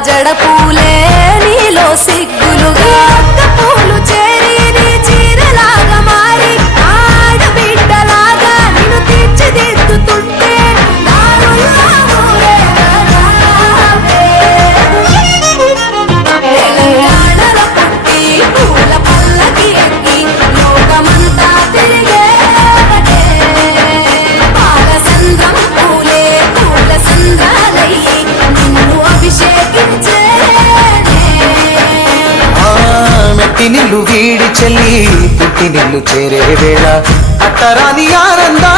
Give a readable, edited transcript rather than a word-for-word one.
జడ పూలే నీలో సిగ్గులుగా పూలు చేరి నీ చీరలాగా మారి ఆడబిడ్డలాగా నిన్ను తీర్చిదిద్దుతుంటే తెలంగాణలో పుట్టి పూల పల్లకి ఎక్కి లోకమంతా తిరిగేవటే పాలసంద్రం పూలే పూల సంద్రాలయ్యి నిన్ను అభిషేకించేనే మెట్టి నిల్లు వీడి చెల్లి పుట్టి నిల్లు చేరే వేళ అట్టరాని ఆనందా